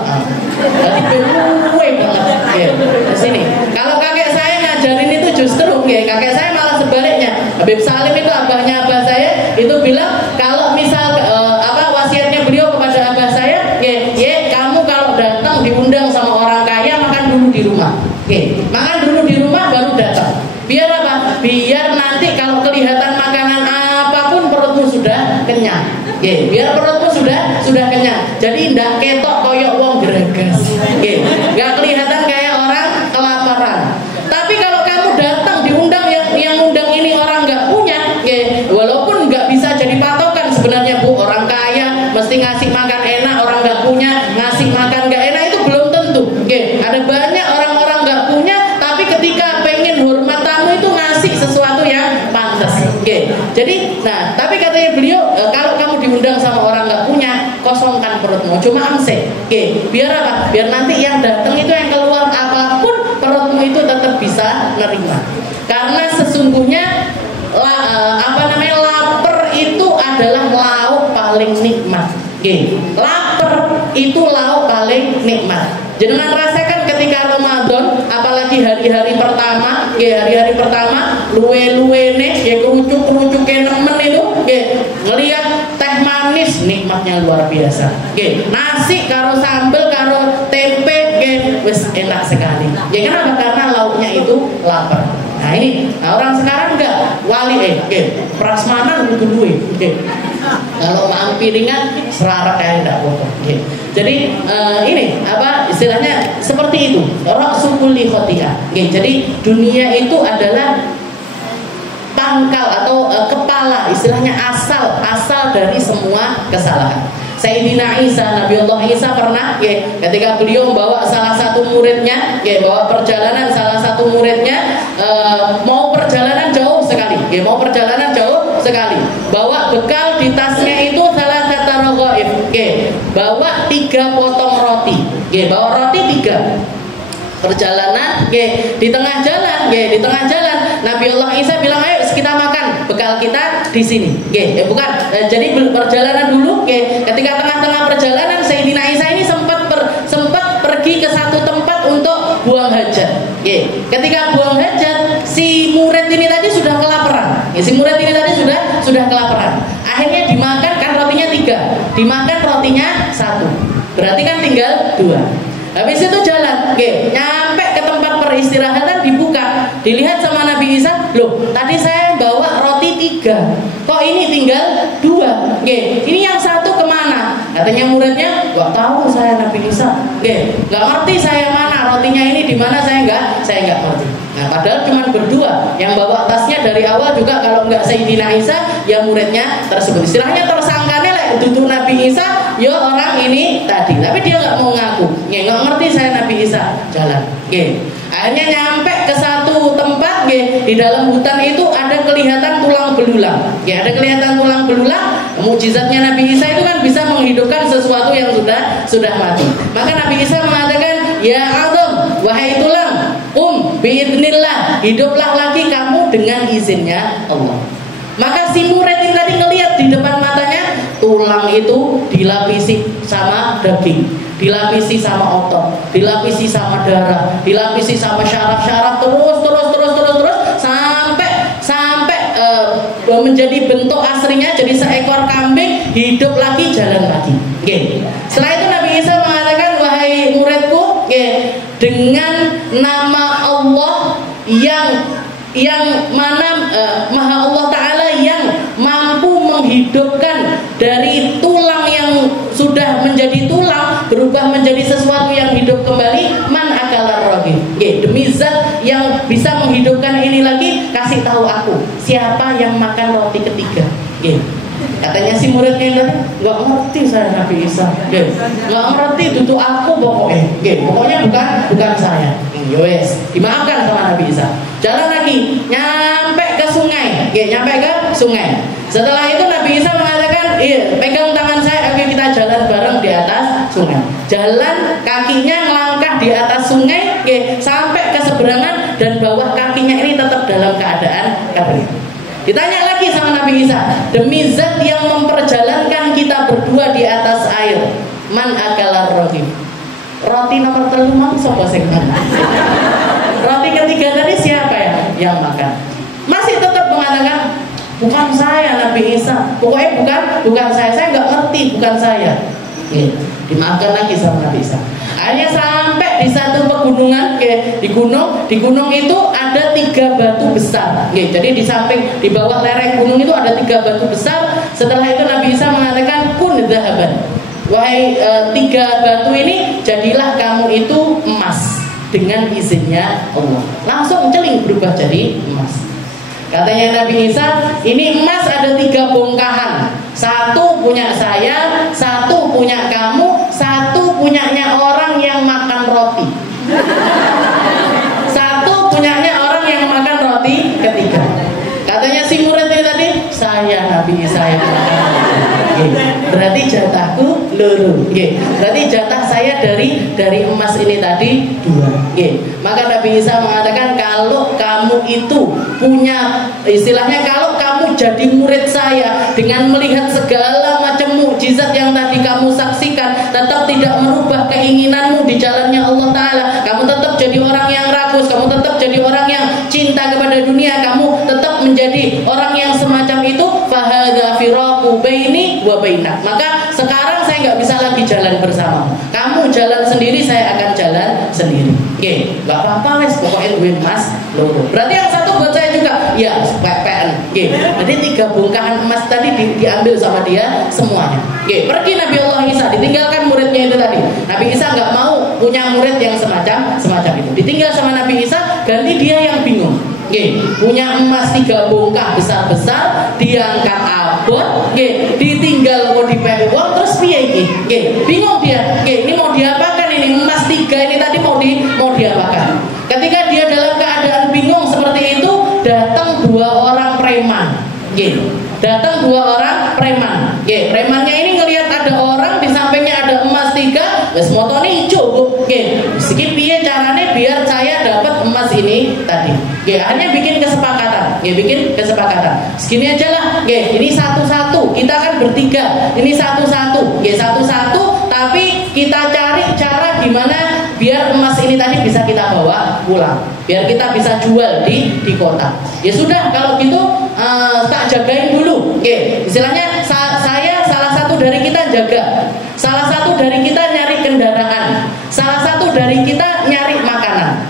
Jadi beruwe banget. Di sini. Kalau kakek saya ngajarin itu justru kakek saya malah sebaliknya. Habib Salim itu abahnya abah saya itu bilang kalau misal wasiatnya beliau kepada abah saya, kamu kalau datang diundang sama orang kaya makan dulu di rumah. Makan dulu di rumah baru datang. Biar apa? Biar nanti kalau kelihatan makanan apapun perutmu sudah kenyang. Biar perutmu sudah kenyang. Jadi ndak ketok koyok wong greges. Nggak kelihatan kayak orang kelaparan. Tapi kalau kamu datang diundang yang undang ini orang nggak punya, walaupun nggak bisa jadi patokan sebenarnya Bu, orang kaya mesti ngasih makan enak, orang nggak punya ngasih makan nggak enak itu belum tentu. Ada banyak orang-orang nggak punya, tapi ketika pengen hormat tamu itu ngasih sesuatu yang pantas. Jadi, tapi katanya beliau kalau kamu diundang sama orang nggak punya, kosongkan perutmu, cuma amsek. Biar apa? Biar nanti yang datang itu yang keluar apapun perutmu itu tetap bisa nerima. Karena sesungguhnya lapar itu adalah lauk paling nikmat. Lapar itu lauk paling nikmat. Jangan rasakan ketika Ramadan, apalagi hari-hari pertama, hari-hari pertama, luwe-luwene, kerucuk-kerucuknya nemen itu, ngelihat teh manis nikmatnya luar biasa. Nasi karo sambel karo tempe, wes enak sekali. Kenapa? Karena lauknya itu lapar. Nah ini, orang sekarang enggak wali prasmanan itu duit. Kalau makan piringan serarak kayak enggak potong. Jadi ini istilahnya seperti itu. Ra'sul kulli khati'ah. Jadi dunia itu adalah pangkal atau kepala, istilahnya asal dari semua kesalahan. Sayyidina Isa, Nabiullah Isa pernah ketika beliau membawa salah satu muridnya, bawa perjalanan salah satu muridnya mau perjalanan jauh sekali, bawa bekal di tasnya itu salah satu raghaib, bawa 3 potong roti, bawa roti 3. Perjalanan di tengah jalan Nabiullah Isa bilang ayo kita makan bekal kita di sini. Jadi perjalanan dulu. Ketika tengah-tengah perjalanan Sayyidina Isa ini sempat pergi ke satu tempat untuk buang hajat. Ketika buang hajat si murid ini tadi sudah kelaparan. Sudah kelaparan. Akhirnya dimakan kan rotinya 3, dimakan rotinya 1. Berarti kan tinggal 2. Habis itu jalan, nyampe ke tempat peristirahatan dibuka, dilihat sama Nabi Isa, loh tadi saya bawa roti 3, kok ini tinggal 2, ini yang 1 kemana? Katanya muridnya, gak tahu saya Nabi Isa, gak ngerti saya mana rotinya ini di mana saya nggak ngerti. Nah padahal cuma berdua, yang bawa tasnya dari awal juga kalau nggak Sayyidina Isa, ya muridnya tersebut. Istilahnya tersangkanya lah, duduk Nabi Isa, ya orang ini tadi, tapi dia nggak mau ngaku, nggak ngerti saya Nabi Isa, jalan. Akhirnya nyampe ke satu tempat, di dalam hutan itu ada kelihatan tulang belulang, ada kelihatan tulang belulang. Mukjizatnya Nabi Isa itu kan bisa menghidupkan sesuatu yang sudah mati. Maka Nabi Isa mengatakan, ya Adam, wahai tulang, biidznillah, hiduplah lagi kamu dengan izinnya Allah. Maka si murid ini tadi ngelihat di depan matanya tulang itu dilapisi sama daging, dilapisi sama otot, dilapisi sama darah, dilapisi sama syaraf-syaraf, terus sampai menjadi bentuk aslinya, jadi seekor kambing hidup lagi, jalan lagi. Setelah itu Nabi Isa mengatakan, wahai muridku, dengan nama Allah yang mana Maha Allah Ta'ala yang mampu menghidupkan dari tulang yang sudah menjadi tulang berubah menjadi sesuatu yang hidup kembali, yang bisa menghidupkan ini lagi, kasih tahu aku siapa yang makan roti ketiga. Katanya si muridnya ini nggak ngerti saya Nabi Isa, nggak ngerti tutup aku pokoknya bukan saya. Yowes, dimaafkan sama Nabi Isa. Jalan lagi, nyampe ke sungai, Setelah itu Nabi Isa mengatakan, pegang tangan saya, ayo kita jalan bareng di atas sungai. Jalan, kakinya melangkah di atas sungai, sampai ke seberangan dan bawah kakinya ini tetap dalam keadaan kering. Ditanya lagi sama Nabi Isa, demi zat yang memperjalankan kita berdua di atas air, man akalar roti. Roti nomor 3 mang sapa sing makan? Roti ketiga tadi siapa yang makan? Masih tetap mengatakan, bukan saya Nabi Isa. Pokoknya bukan saya nggak ngerti, bukan saya. Dimaafkan lagi sama Nabi Isa. Akhirnya sampai di satu pegunungan, di gunung itu ada 3 batu besar. Jadi di bawah lereng gunung itu ada 3 batu besar. Setelah itu Nabi Isa mengatakan kun dhahaban. Wahai 3 batu ini, jadilah kamu itu emas dengan izinnya Allah. Langsung celing berubah jadi emas. Katanya Nabi Isa, ini emas ada 3 bongkahan. 1 punya saya, 1 punya kamu, 1 punyanya orang yang makan roti. 1 punyanya orang yang makan roti ketiga. Katanya si murid ini tadi, saya Nabi Isa yang makan roti. Berarti jatahku loro. Berarti jatah saya dari emas ini tadi 2. Maka Nabi Isa mengatakan, kalau kamu itu punya, istilahnya kalau kamu jadi murid saya dengan melihat segala macam mukjizat yang tadi kamu saksikan, tetap tidak merubah keinginanmu di jalannya Allah Ta'ala, kamu tetap jadi orang yang rakus, kamu tetap jadi orang yang cinta kepada dunia, kamu tetap menjadi orang yang semacam itu, fahadha firaqu baini wa bainak. Maka sekarang saya nggak bisa lagi jalan bersama. Kamu jalan sendiri, saya akan jalan sendiri. Nggak apa-apa wes, pokoknya duit emas loro. Berarti yang satu buat saya juga. Ya, PPN. Jadi 3 bongkahan emas tadi diambil sama dia semuanya. Pergi Nabi Allah Isa, ditinggalkan muridnya itu tadi. Nabi Isa nggak mau punya murid yang semacam itu. Ditinggal sama Nabi Isa, ganti dia yang bingung. Punya emas 3 bongkah besar-besar, diangkat abot, ditinggal mau dipeluk, terus piye bingung dia. Ini mau diapakan ini emas 3 ini tadi mau diapakan? Ketika dia dalam keadaan bingung seperti itu, datang 2 orang preman. Datang 2 orang preman. Premannya ini ngelihat ada orang di sampingnya ada emas 3, wes motone ijo, Bu. Sikit piye carane biar saya dapat emas ini tadi. Hanya bikin kesepakatan. Segini aja lah. Ini satu-satu. Kita kan bertiga. Ini satu-satu. Satu-satu. Tapi kita cari cara gimana biar emas ini tadi bisa kita bawa pulang. Biar kita bisa jual di kota. Ya sudah, kalau gitu tak jagain dulu. Istilahnya saya salah satu dari kita jaga. Salah satu dari kita nyari kendaraan. Salah satu dari kita nyari makanan.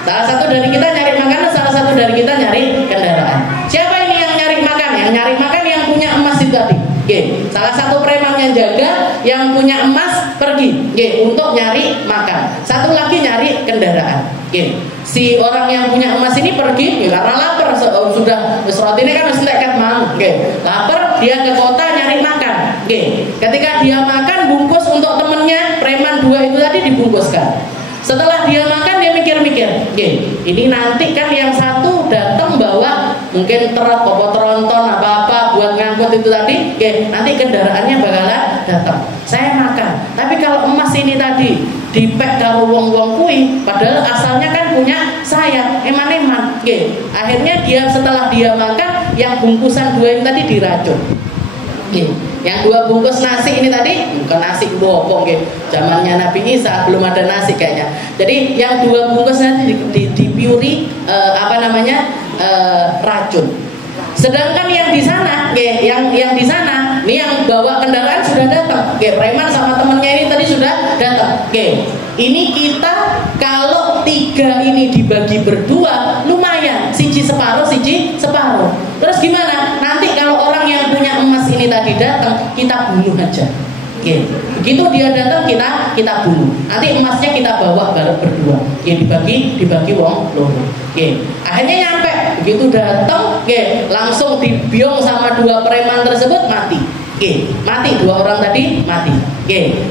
Salah satu dari kita nyari makanan, salah satu dari kita nyari kendaraan. Siapa ini yang nyari makan? Yang nyari makan yang punya emas itu tadi. Salah satu preman yang jaga, yang punya emas pergi untuk nyari makan. Satu lagi nyari kendaraan. Si orang yang punya emas ini pergi karena lapar, sudah roti ini kan harus tekat mau. Lapar, dia ke kota nyari makan. Ketika dia makan, bungkus untuk temennya, preman 2 itu tadi dibungkuskan. Setelah dia makan, dia mikir-mikir, ini nanti kan yang satu datang bawa mungkin truk, tronton, apa-apa buat ngangkut itu tadi, nanti kendaraannya bakalan datang. Saya makan, tapi kalau emas ini tadi dipek karo wong-wong kui, padahal asalnya kan punya saya, eman-eman. Akhirnya dia setelah dia makan, yang bungkusan 2 ini tadi diracun. Yang 2 bungkus nasi ini tadi bukan nasi bopong, zamannya Nabi Isa belum ada nasi kayaknya. Jadi yang 2 bungkus nanti dipiuri racun. Sedangkan yang di sana, yang di sana, ini yang bawa kendaraan sudah datang. Preman sama temennya ini tadi sudah datang. Ini kita kalau 3 ini dibagi berdua lumayan, siji separuh. Terus gimana? Nanti kalau orang yang punya emas ini tadi datang, kita bunuh aja. Begitu dia datang, kita kita bunuh. Nanti emasnya kita bawa bareng berdua. Dibagi wong loro. Akhirnya nyampe, begitu datang, langsung dibiong sama dua preman tersebut, mati. Mati, dua orang tadi mati.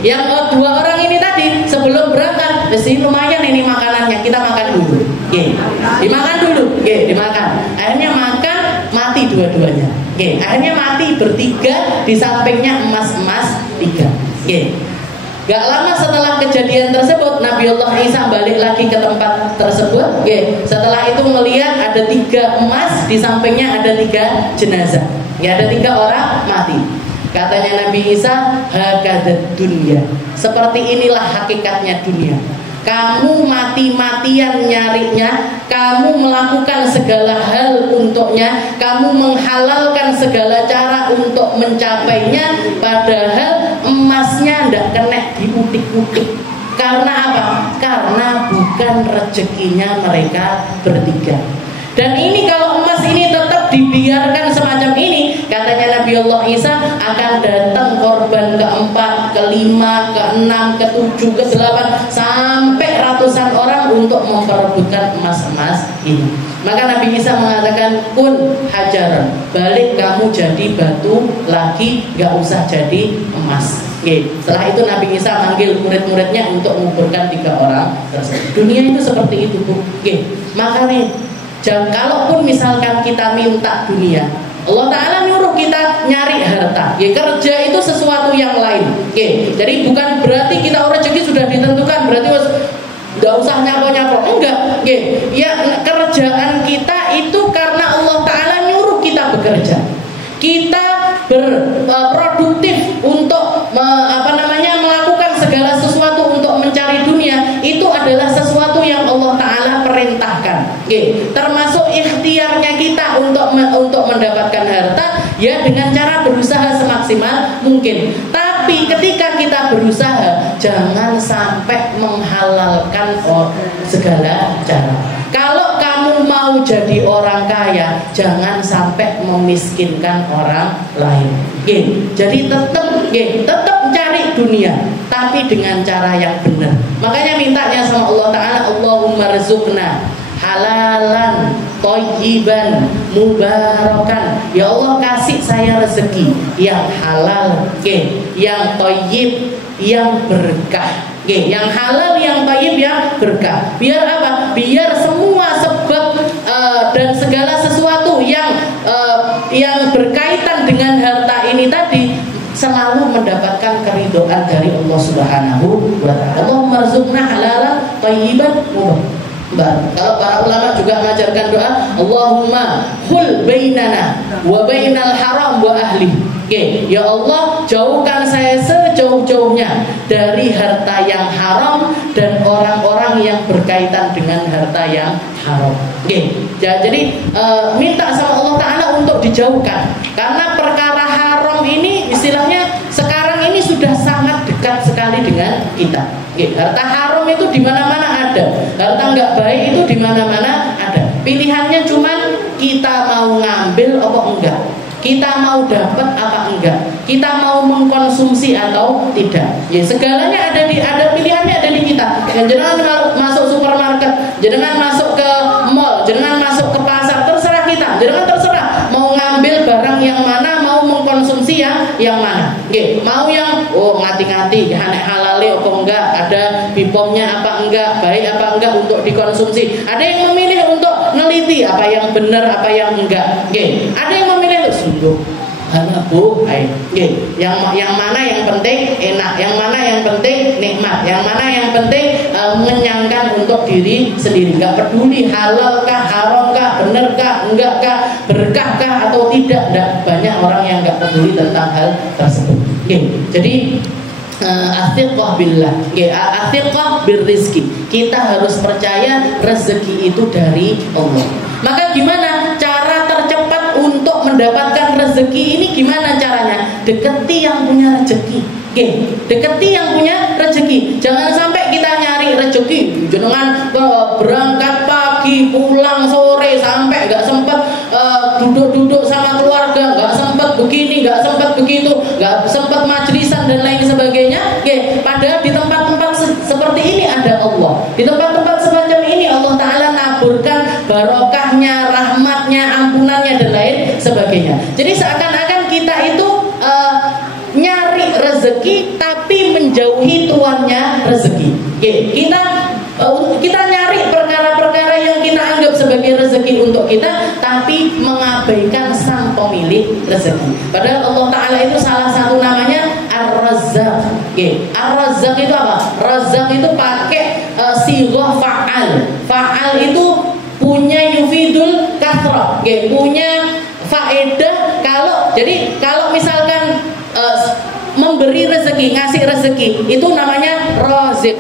Yang dua orang ini tadi sebelum berangkat, sini lumayan ini makanannya, kita makan dulu. Dimakan dulu, dimakan. Akhirnya makan, mati dua-duanya. Akhirnya mati bertiga, di sampingnya emas-emas 3. Gak lama setelah kejadian tersebut, Nabiullah Isa balik lagi ke tempat tersebut. Setelah itu melihat ada 3 emas, di sampingnya ada 3 jenazah. Ada 3 orang mati. Katanya Nabi Isa, hakadat dunia. Seperti inilah hakikatnya dunia. Kamu mati-matian nyarinya, kamu melakukan segala hal untuknya, kamu menghalalkan segala cara untuk mencapainya, padahal emasnya ndak kena diutik-utik. Karena apa? Karena bukan rezekinya mereka bertiga. Dan ini kalau emas ini tetap dibiarkan semacam ini, katanya Nabi Allah Isa, akan datang korban keempat, kelima, keenam, ketujuh, ke-8, sampai ratusan orang untuk memperebutkan emas-emas ini. Maka Nabi Isa mengatakan, kun hajaran, balik kamu jadi batu lagi, gak usah jadi emas. Setelah itu Nabi Isa manggil murid-muridnya untuk menguburkan 3 orang tersebut. Dunia itu seperti itu, Bu. Makanya kalaupun misalkan kita minta dunia, Allah Ta'ala nyuruh kita nyari harta. Kerja itu sesuatu yang lain. Jadi bukan berarti kita rezeki sudah ditentukan, berarti gak usah nyapo-nyapo. Enggak. Kerjaan kita itu karena Allah Ta'ala nyuruh kita bekerja. Kita berproduktif untuk melakukan segala sesuatu untuk mencari dunia. Itu adalah sesuatu yang Allah Ta'ala perintahkan. Termasuk ikhtiarnya kita untuk mendapatkan harta, ya dengan cara berusaha semaksimal mungkin. Tapi ketika kita berusaha, jangan sampai menghalalkan segala cara. Kalau kamu mau jadi orang kaya, jangan sampai memiskinkan orang lain. Jadi tetap cari dunia, tapi dengan cara yang benar. Makanya mintanya sama Allah Ta'ala, Allahumma rizukna halalan thayyiban mubarakan. Ya Allah, kasih saya rezeki yang halal, yang thayyib, yang berkah. Yang halal, yang thayyib, yang berkah. Biar apa? Biar semua sebab dan segala sesuatu yang berkaitan dengan harta ini tadi selalu mendapatkan keridhaan dari Allah Subhanahu wa ta'ala. Allahumma rizukna halalan thayyiban mubarakan. Kalau para ulama juga mengajarkan doa, Allahumma hul bainana wa bainal haram wa ahli. Ya Allah, jauhkan saya sejauh-jauhnya dari harta yang haram dan orang-orang yang berkaitan dengan harta yang haram. Jadi minta sama Allah Ta'ala untuk dijauhkan, karena perkara haram ini istilahnya sekarang ini sudah sangat dekat sekali dengan kita. Harta haram itu di mana-mana ada, harta nggak baik itu di mana-mana ada. Pilihannya cuma kita mau ngambil apa enggak, kita mau dapat apa enggak, kita mau mengkonsumsi atau tidak. Segalanya ada pilihannya ada di kita. Jangan masuk supermarket, jangan masuk ke mall, jangan masuk ke pasar, terserah kita. Jangan terserah mau ngambil barang yang mana, mau mengkonsumsi yang mana. Mau yang ngati-ngati halale apa enggak, ada bipomnya apa enggak, baik apa enggak untuk dikonsumsi. Ada yang memilih untuk neliti apa yang benar, apa yang enggak. Ada yang memilih untuk sungguh yang mana yang penting enak, yang mana yang penting nikmat, yang mana yang penting mengenyangkan untuk diri sendiri. Gak peduli halal kah, haram kah, benar kah, enggak kah, berkah kah atau tidak. Banyak orang yang gak peduli tentang hal tersebut. Jadi athiqah billah, athiqah birrizki. Kita harus percaya rezeki itu dari Allah. Maka gimana cara tercepat untuk mendapatkan rezeki ini? Gimana caranya? Deketi yang punya rezeki. Deketi yang punya rezeki. Jangan sampai kita nyari rezeki dengan berangkat pagi, pulang sore, sampai gak sempat duduk-duduk sama keluarga, gak sempat begini, gak sempat begitu, gak sempat majlisan dan lain sebagainya. Padahal di tempat-tempat seperti ini ada Allah. Di tempat-tempat semacam ini Allah Ta'ala naburkan barokahnya, rahmatnya, ampunannya dan lain sebagainya. Jadi seakan-akan kita itu nyari rezeki tapi menjauhi tuannya rezeki. Kita nyari perkara-perkara yang kita anggap sebagai rezeki untuk kita, tapi mengabaikan sang pemilik rezeki. Padahal Allah Ta'ala itu salah satu namanya Ar-Razzaq. Ar-Razzaq itu apa? Razzaq itu pakai sighah fa'al. Fa'al itu punya yufidul kathrah, punya faedah. Kalau misalkan memberi rezeki, ngasih rezeki, itu namanya razik,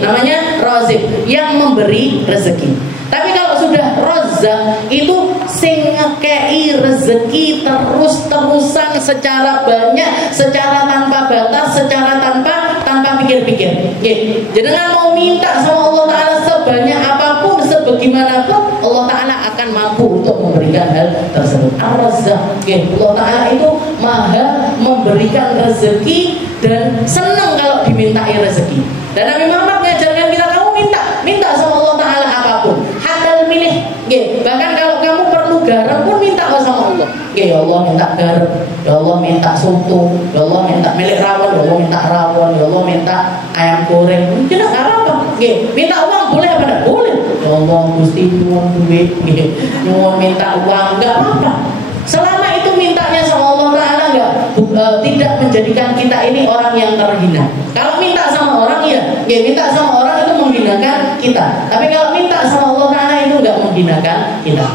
namanya razik, yang memberi rezeki. Tapi kalau sudah razzaq itu sing ngekei rezeki terus-terusan secara banyak, secara tanpa batas, secara tanpa pikir-pikir. Jangan mau minta sama Allah Ta'ala sebanyak apapun, sebagaimanapun, Allah Ta'ala akan mampu untuk memberikan hal tersebut. Ar-Razzaq, Allah Ta'ala itu maha memberikan rezeki dan senang kalau dimintai rezeki. Dan Nabi Muhammad mengajarkan kita, kamu minta sama Allah Ta'ala apapun, hatta milih. Bahkan kalau kamu perlu garam pun minta sama Allah. Ya Allah minta garam, ya Allah minta soto, ya Allah minta milik rawon, ya Allah minta rawon, ya Allah minta ayam goreng. Tidak apa-apa. Minta uang boleh apa tidak? Boleh. Ya Allah Gusti nyuwun duit, nyuwun minta uang, enggak apa-apa. Selama itu mintanya sama Allah Ta'ala tidak menjadikan kita ini orang yang terhina. Kalau minta sama orang minta sama orang itu menghinakan kita. Tapi kalau minta sama Allah Ta'ala itu enggak menghinakan kita.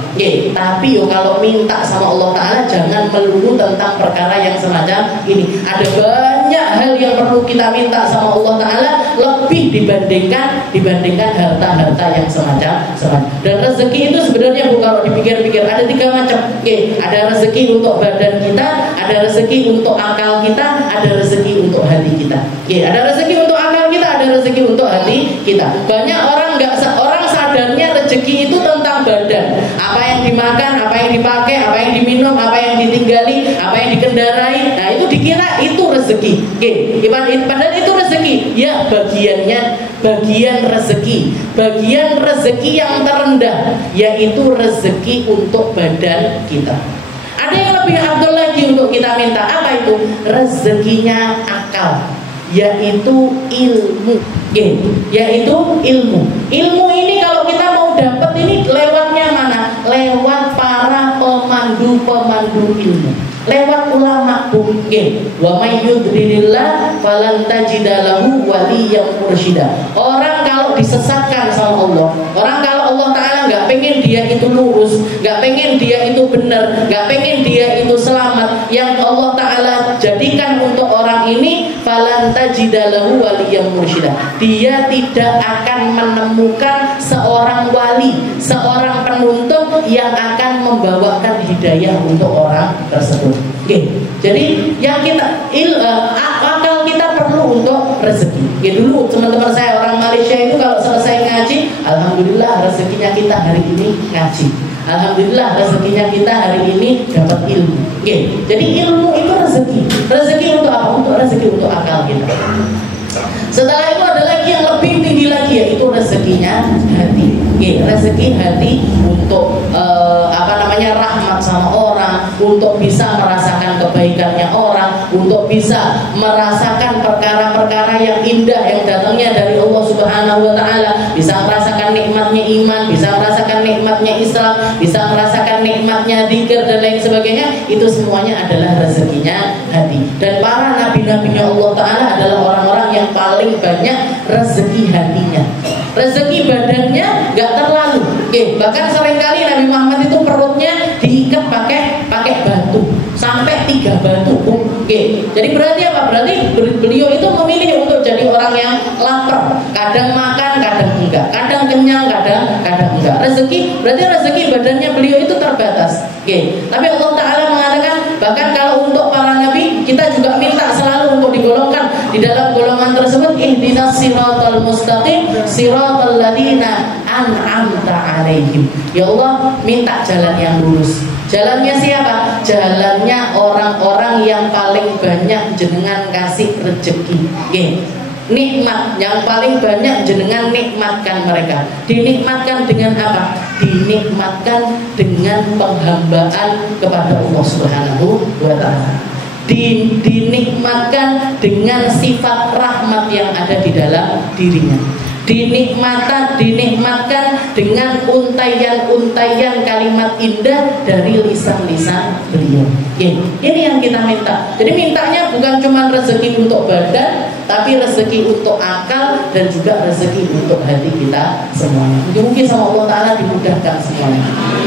Tapi kalau minta sama Allah Ta'ala jangan melulu tentang perkara yang semacam ini. Ada banyak hal yang perlu kita minta sama Allah Ta'ala lebih dibandingkan harta-harta yang semacam. Dan rezeki itu sebenarnya kalau dipikir-pikir ada 3 macam. Ada rezeki untuk badan kita, ada rezeki untuk akal kita, ada rezeki untuk hati kita. Ada rezeki untuk akal kita, ada rezeki untuk hati kita. Banyak orang sadarnya rezeki itu tentang badan. Apa yang dimakan, apa yang dipakai, apa yang diminum, apa yang ditinggali, apa yang dikendarai. Nah itu dikira itu rezeki. Padahal itu rezeki. Ya bagian rezeki yang terendah, yaitu rezeki untuk badan kita. Ada yang lebih afdal lagi untuk kita minta. Apa itu? Rezekinya akal, yaitu ilmu. Yaitu ilmu. Ilmu ini kalau kita mau dapat ini lewatnya mana? Lewat para pemandu ilmu, lewat ulama mungkin. Wa may yudrilillah falan tajida lahu waliyyan mursyida. Orang kalau disesatkan sama Allah, orang kalau Allah Ta'ala nggak pengen dia itu lurus, nggak pengen dia itu benar, nggak pengen dia itu selamat, yang Allah Ta'ala jadikan untuk orang ini falan tajida lahu waliyyan mursyida. Dia tidak akan menemukan seorang wali, seorang penuntun yang akan membawakan hidayah untuk orang tersebut. Jadi yang akal kita perlu untuk rezeki. Dulu teman-teman saya orang Malaysia itu kalau selesai ngaji, alhamdulillah rezekinya kita hari ini ngaji. Alhamdulillah rezekinya kita hari ini dapat ilmu. Jadi ilmu itu rezeki. Rezeki untuk apa? Untuk rezeki untuk akal kita. Setelah itu ada lagi yang lebih tinggi lagi, yaitu rezekinya hati. Rezeki hati untuk rahmat sama orang, untuk bisa merasakan kebaikannya orang, untuk bisa merasakan perkara-perkara yang indah yang datangnya dari Allah Subhanahu wa Ta'ala, bisa merasakan nikmatnya iman, bisa merasakan nikmatnya Islam, bisa merasakan nikmatnya dzikir dan lain sebagainya. Itu semuanya adalah rezekinya hati. Dan para nabi-nabinya Allah Ta'ala adalah orang-orang yang paling banyak rezeki hatinya. Rezeki badannya nggak terlalu. Bahkan seringkali Nabi Muhammad itu perutnya diikat pakai batu sampai 3 batu. Jadi berarti apa? Berarti beliau itu memilih untuk jadi orang yang lapar, kadang makan, kadang enggak, kadang kenyang, kadang enggak. Berarti rezeki badannya beliau itu terbatas. Tapi Allah Ta'ala mengatakan bahkan kalau untuk para nabi kita juga minta selalu untuk digolongkan di dalam golongan tersebut, ihdinas siratal mustaqim siratal ladzina an'amta 'alaihim. Ya Allah, minta jalan yang lurus. Jalannya siapa? Jalannya orang-orang yang paling banyak jenengan kasih rezeki. nikmat yang paling banyak jenengan nikmatkan mereka. Dinikmatkan dengan apa? Dinikmatkan dengan penghambaan kepada Allah Subhanahu wa taala. Dinikmatkan dengan sifat rahmat yang ada di dalam dirinya. Dinikmatkan dengan untaian-untaian kalimat indah dari lisan-lisan beliau. Ini yang kita minta. Jadi mintanya bukan cuma rezeki untuk badan, tapi rezeki untuk akal dan juga rezeki untuk hati kita semuanya. Mungkin sama Allah Ta'ala dimudahkan semuanya.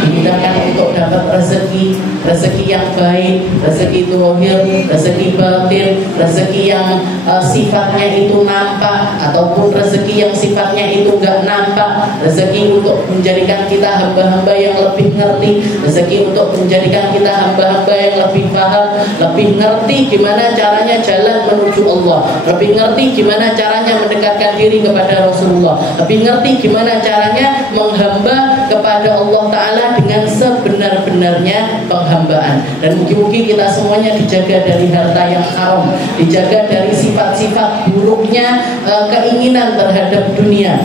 Dimudahkan untuk dapat rezeki yang baik, rezeki zahir, rezeki batin, rezeki yang sifatnya itu nampak ataupun rezeki yang sifatnya itu enggak nampak, rezeki untuk menjadikan kita hamba-hamba yang lebih ngerti, rezeki untuk menjadikan kita hamba-hamba yang lebih paham, lebih ngerti gimana caranya jalan menuju Allah, lebih ngerti gimana caranya mendekatkan diri kepada Rasulullah, lebih ngerti gimana caranya menghamba kepada Allah Ta'ala dengan sebenar-benarnya penghambaan. Dan mungkin kita semuanya dijaga dari harta yang haram, dijaga dari sifat-sifat buruknya keinginan terhadap dunia,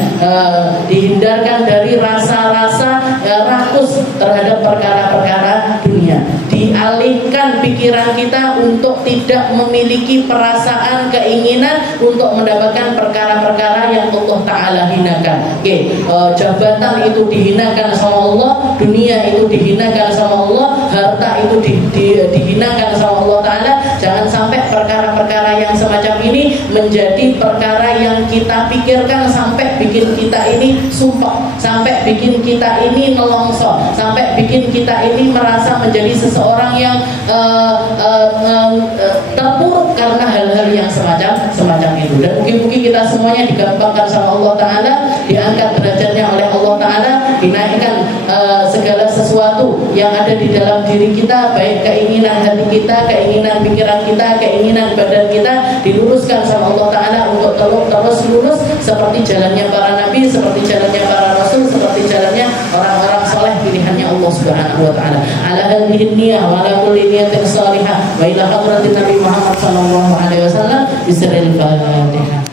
dihindarkan dari rasa-rasa rakus terhadap perkara-perkara dunia, dialihkan pikiran kita untuk tidak memiliki perasaan keinginan untuk mendapatkan perkara-perkara yang Allah Ta'ala hinakan. Jabatan itu dihinakan sama Allah, dunia itu dihinakan sama Allah, harta itu dihinakan sama Allah Ta'ala. Jangan sampai perkara-perkara yang semacam ini menjadi perkara yang kita pikirkan sampai bikin kita ini sumpah, sampai bikin kita ini nelongso, sampai bikin kita ini merasa menjadi seseorang yang terpuruk karena hal-hal yang semacam itu. Dan mungkin kita semuanya digampangkan sama Allah Ta'ala, diangkat derajatnya oleh Allah Ta'ala, dinaikkan segala sesuatu yang ada di dalam diri kita, baik keinginan hati kita, keinginan pikiran kita, keinginan badan kita, diluruskan sama Allah Ta'ala untuk terus lurus seperti jalannya para nabi, seperti jalannya para rasul, seperti jalannya orang-orang soleh pilihannya Allah Subhanahu wa Ta'ala. Ala hadhihi niyyah wa ala kulli niyatin salihah wa ila hadratin Nabi Muhammad sallallahu alaihi wasallam bisirril Fatihah.